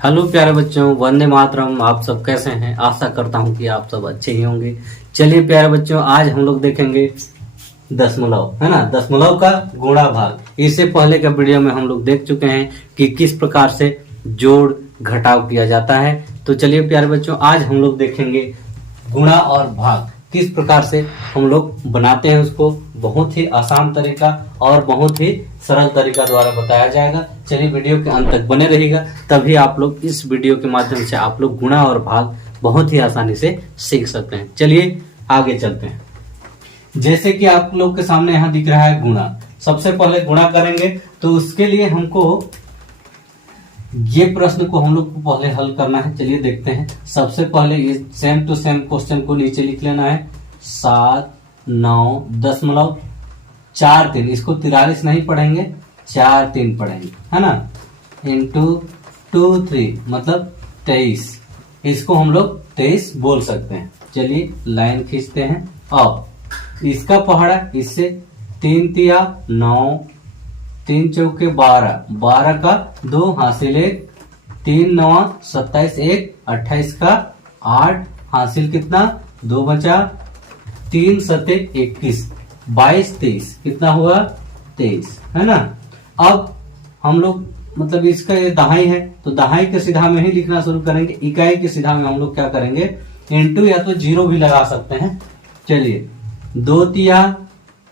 Hello प्यारे बच्चों, वंदे मातरम। आप सब कैसे हैं? आशा करता हूं कि आप सब अच्छे ही होंगे। चलिए प्यारे बच्चों, आज हम लोग देखेंगे दशमलव, है ना, दशमलव का गुणा भाग। इससे पहले के वीडियो में हम लोग देख चुके हैं कि किस प्रकार से जोड़ घटाव किया जाता है। तो चलिए प्यारे बच्चों, आज हम लोग देखेंगे गुणा और भाग किस प्रकार से हम लोग बनाते हैं। उसको बहुत ही आसान तरीका और बहुत ही सरल तरीका द्वारा बताया जाएगा। चलिए वीडियो के अंत तक बने रहिएगा, तभी आप लोग इस वीडियो के माध्यम से आप लोग गुणा और भाग बहुत ही आसानी से सीख सकते हैं। चलिए आगे चलते हैं। जैसे कि आप लोग के सामने यहाँ दिख रहा है गुणा। सबसे पहले गुणा करेंगे तो उसके लिए हमको ये प्रश्न को हम लोग को पहले हल करना है। चलिए देखते हैं। सबसे पहले ये सेम टू सेम क्वेश्चन को नीचे लिख लेना है। 7 9 दशमलव 4 3, इसको 43 नहीं पढ़ेंगे, 4 3 पढ़ेंगे, है ना। इंटू 2 3 मतलब 23, इसको हम लोग 23 बोल सकते हैं। चलिए लाइन खींचते हैं। अब इसका पहाड़ा, इससे 3 तिया 9, 3 चौके 12, 12 का 2 हासिल 1, 3 9 27, 1 28 का 8 हासिल कितना 2 बचा, 3 7 21, 22 23, कितना हुआ 23, है ना। अब हम लोग मतलब इसका ये दहाई है तो दहाई के सीधा में ही लिखना शुरू करेंगे। इकाई के सीधा में हम लोग क्या करेंगे, इंटू या तो जीरो भी लगा सकते हैं। चलिए 2 तिया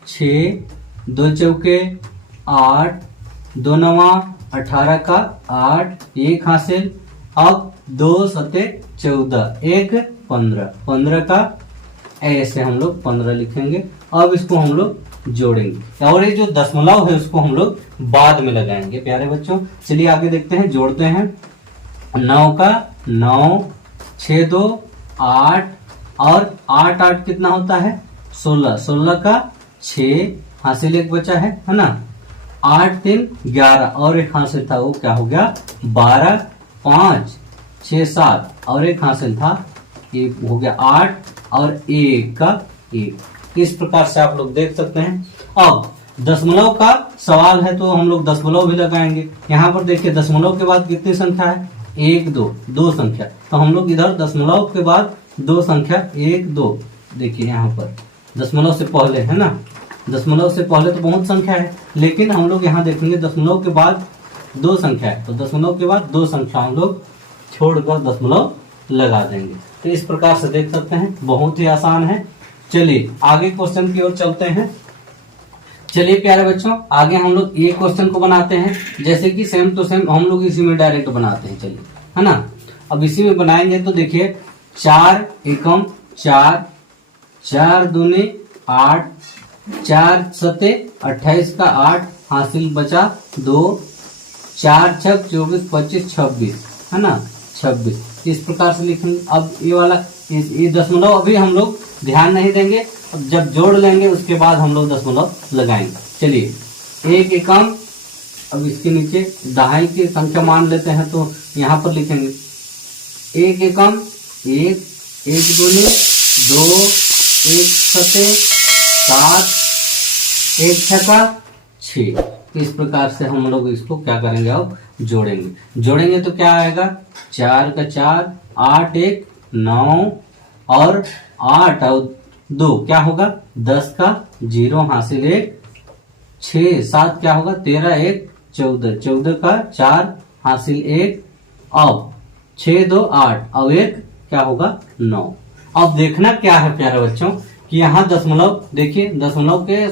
6, 2 चौके 8, 2 9 18 का 8, 1 हासिल। अब 2 7 14, 1 15, 15 का ऐसे हम लोग 15 लिखेंगे। अब इसको हम लोग जोड़ेंगे और ये जो दशमलव है उसको हम लोग बाद में लगाएंगे प्यारे बच्चों। चलिए आगे देखते हैं। जोड़ते हैं। 9 का 9, 6 2 8 और 8 8 कितना होता है 16, 16 का 6 हासिल 1 बचा है ना। 8 3 11 और एक हासिल था, वो क्या हो गया 12, 5 6 7 और एक हासिल था, ये हो गया 8 और 1 का 1। इस प्रकार से आप लोग देख सकते हैं। अब दशमलव का सवाल है तो हम लोग दशमलव भी लगाएंगे। यहाँ पर देखिए दशमलव के बाद कितनी संख्या है 1 2, 2 संख्या, तो हम लोग इधर दशमलव के बाद 2 संख्या 1 2, देखिए यहाँ पर दशमलव से पहले, है ना। दशमलव से पहले तो बहुत संख्या है, लेकिन हम लोग यहाँ देखेंगे दशमलव के बाद 2 संख्या है, तो दशमलव के बाद 2 संख्या हम लोग छोड़कर दशमलव लगा देंगे। तो इस प्रकार से देख सकते हैं, बहुत ही आसान है। चलिए आगे क्वेश्चन की ओर चलते हैं। चलिए प्यारे बच्चों, आगे हम लोग ये क्वेश्चन को बनाते हैं। जैसे कि सेम टू सेम हम लोग इसी में डायरेक्ट बनाते हैं। चलिए, है ना। अब इसी में बनाएंगे तो देखिए 4 एकम 4, 4 दूनी 8, 4 7 28 का 8 हासिल बचा 2, 4 6 24 25 26, है ना 26। इस प्रकार से लिखेंगे। अब ये वाला ये दशमलव अभी हम लोग ध्यान नहीं देंगे, अब जब जोड़ लेंगे उसके बाद हम लोग दशमलव लगाएंगे। चलिए 1 एकम, अब इसके नीचे दहाई की संख्या मान लेते हैं तो यहाँ पर लिखेंगे 1 एकम 1, 1 दूनी 2, 1 सते 7, 1 छका 6। इस प्रकार से हम लोग इसको क्या करेंगे, अब जोड़ेंगे। जोड़ेंगे तो क्या आएगा 4 का 4, 8 1 9 और 8 और 2 क्या होगा 10 का 0 हासिल 1, 6 7 क्या होगा 13 1 14, 14 का 4 हासिल 1, अब 6 2 8 और 1 क्या होगा 9। अब देखना क्या है प्यारे बच्चों कि यहाँ दशमलव, देखिए दशमलव के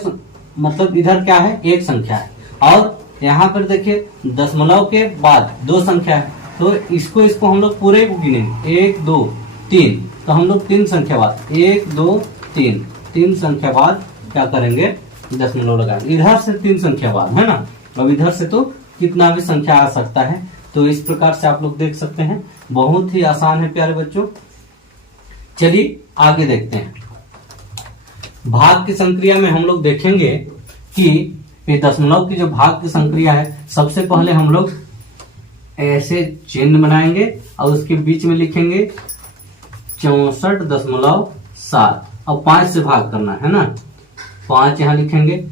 मतलब इधर क्या है एक संख्या है, और यहाँ पर देखिए दशमलव के बाद 2 संख्या है, तो इसको हम लोग पूरे गिनेंगे 1 2 3, तो हम लोग 3 संख्या बाद 1 2 3, 3 संख्या बाद क्या करेंगे दशमलव लगाएंगे। इधर से 3 संख्या बाद, है ना। अब इधर से तो कितना भी संख्या आ सकता है। तो इस प्रकार से आप लोग देख सकते हैं, बहुत ही आसान है प्यारे बच्चों। चलिए आगे देखते हैं। भाग की संक्रिया में हम लोग देखेंगे कि ये दशमलव की जो भाग की संक्रिया है, सबसे पहले हम लोग ऐसे चिन्ह बनाएंगे और उसके बीच में लिखेंगे 64.7। अब 5 से भाग करना है ना, 5 यहाँ लिखेंगे।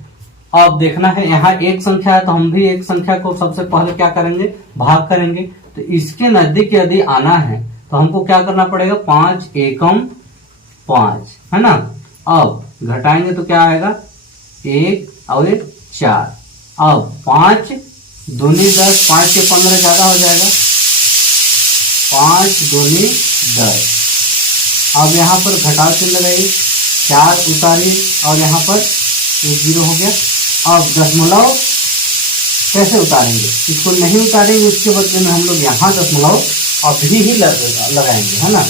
अब देखना है यहाँ एक संख्या है तो हम भी एक संख्या को सबसे पहले क्या करेंगे भाग करेंगे। तो इसके नजदीक यदि आना है तो हमको क्या करना पड़ेगा, 5 एकम 5, है ना। अब घटाएंगे तो क्या आएगा, 1 और 1 4। अब 5 दूनी 10, 5 से 15 ज्यादा हो जाएगा, 5 दूनी 10। अब यहाँ पर घटाव चिन्ह लगाइए, 4 उतारिए और यहाँ पर 1 0 हो गया। अब दशमलव कैसे उतारेंगे, इसको नहीं उतारेंगे, उसके बदले में हम लोग यहाँ दशमलव अभी ही लगाएंगे, है ना।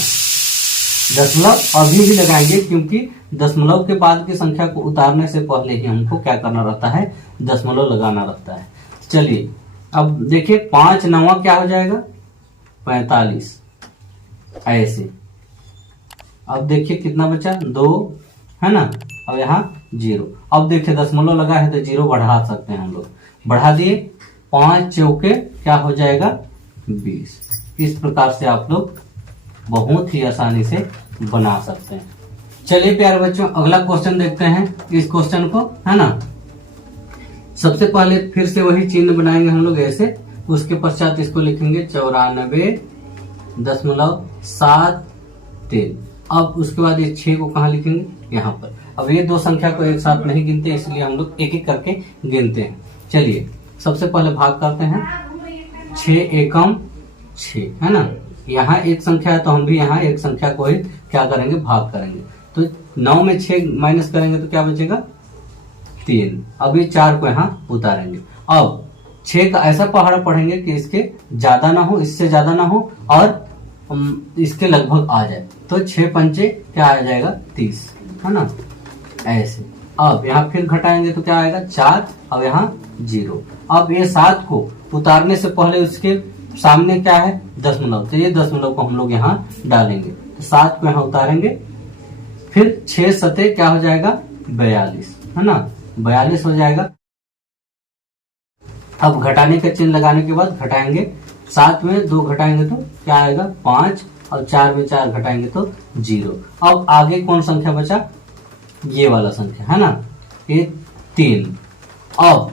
दशमलव अभी भी लगाएंगे क्योंकि दशमलव के बाद की संख्या को उतारने से पहले ही हमको क्या करना रहता है, दशमलव लगाना रहता है। चलिए अब देखिए, 5 9 क्या हो जाएगा, 45, ऐसे। अब देखिए कितना बचा, 2, है ना। अब यहाँ 0। अब देखिए दशमलव लगा है तो 0 बढ़ा सकते हैं हम लोग, बढ़ा दिए, 5 चौके क्या हो जाएगा, 20। इस प्रकार से आप लोग बहुत ही आसानी से बना सकते हैं। चलिए प्यारे बच्चों, अगला क्वेश्चन देखते हैं इस क्वेश्चन को, है ना। सबसे पहले फिर से वही चिन्ह बनाएंगे हम लोग ऐसे, उसके पश्चात इसको लिखेंगे 94.73। अब उसके बाद ये 6 को कहाँ लिखेंगे, यहाँ पर। अब ये दो संख्या को एक साथ नहीं गिनते, इसलिए हम लोग एक एक करके गिनते हैं। चलिए सबसे पहले भाग करते हैं, 6 एकम 6, है ना। यहाँ एक संख्या है तो हम भी यहाँ एक संख्या को ही क्या करेंगे, भाग करेंगे। तो 9 में 6 माइनस करेंगे तो क्या बचेगा, 3। अब ये 4 को यहाँ उतारेंगे। अब 6 का ऐसा पहाड़ा पढ़ेंगे कि इसके ज्यादा ना हो, इससे ज्यादा ना हो और इसके लगभग आ जाए। तो 6 पंचे क्या आ जाएगा, 30, है ना, ऐसे। अब यहाँ फिर घटाएंगे तो क्या आएगा, 4। अब यहाँ 0। अब ये 7 को उतारने से पहले उसके सामने क्या है, दशमलव, तो ये दशमलव को हम लोग यहाँ डालेंगे। तो 7 को यहाँ उतारेंगे, फिर 6 सते क्या हो जाएगा, 42, है ना, 42 हो जाएगा। अब घटाने का चिन्ह लगाने के बाद घटाएंगे, 7 में 2 घटाएंगे तो क्या आएगा, 5, और 4 में 4 घटाएंगे तो 0। अब आगे कौन संख्या बचा, ये वाला संख्या, है ना, ये 3। अब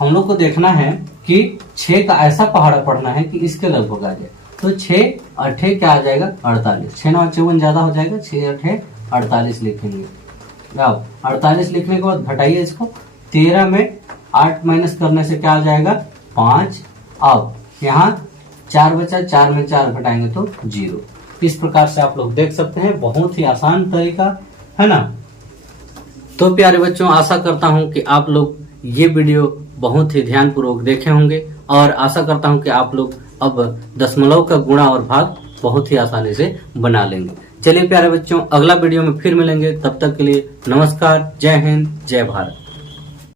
हम लोग को देखना है कि 6 का ऐसा पहाड़ा पढ़ना है कि इसके लगभग आ जाए। तो 6 8 क्या आ जाएगा, 48। 6 9 54 ज्यादा हो जाएगा, 6 8 48 लिखेंगे। अब 48 लिखने के बाद घटाइए इसको, 13 में 8 माइनस करने से क्या आ जाएगा, 5। अब यहाँ 4 बचा, 4 में 4 घटाएंगे तो 0। इस प्रकार से आप लोग देख सकते हैं, बहुत ही आसान तरीका, है ना। तो प्यारे बच्चों, आशा करता हूं कि आप लोग ये वीडियो बहुत ही ध्यानपूर्वक देखे होंगे और आशा करता हूं कि आप लोग अब दशमलव का गुणा और भाग बहुत ही आसानी से बना लेंगे। चलिए प्यारे बच्चों, अगला वीडियो में फिर मिलेंगे, तब तक के लिए नमस्कार, जय हिंद, जय भारत।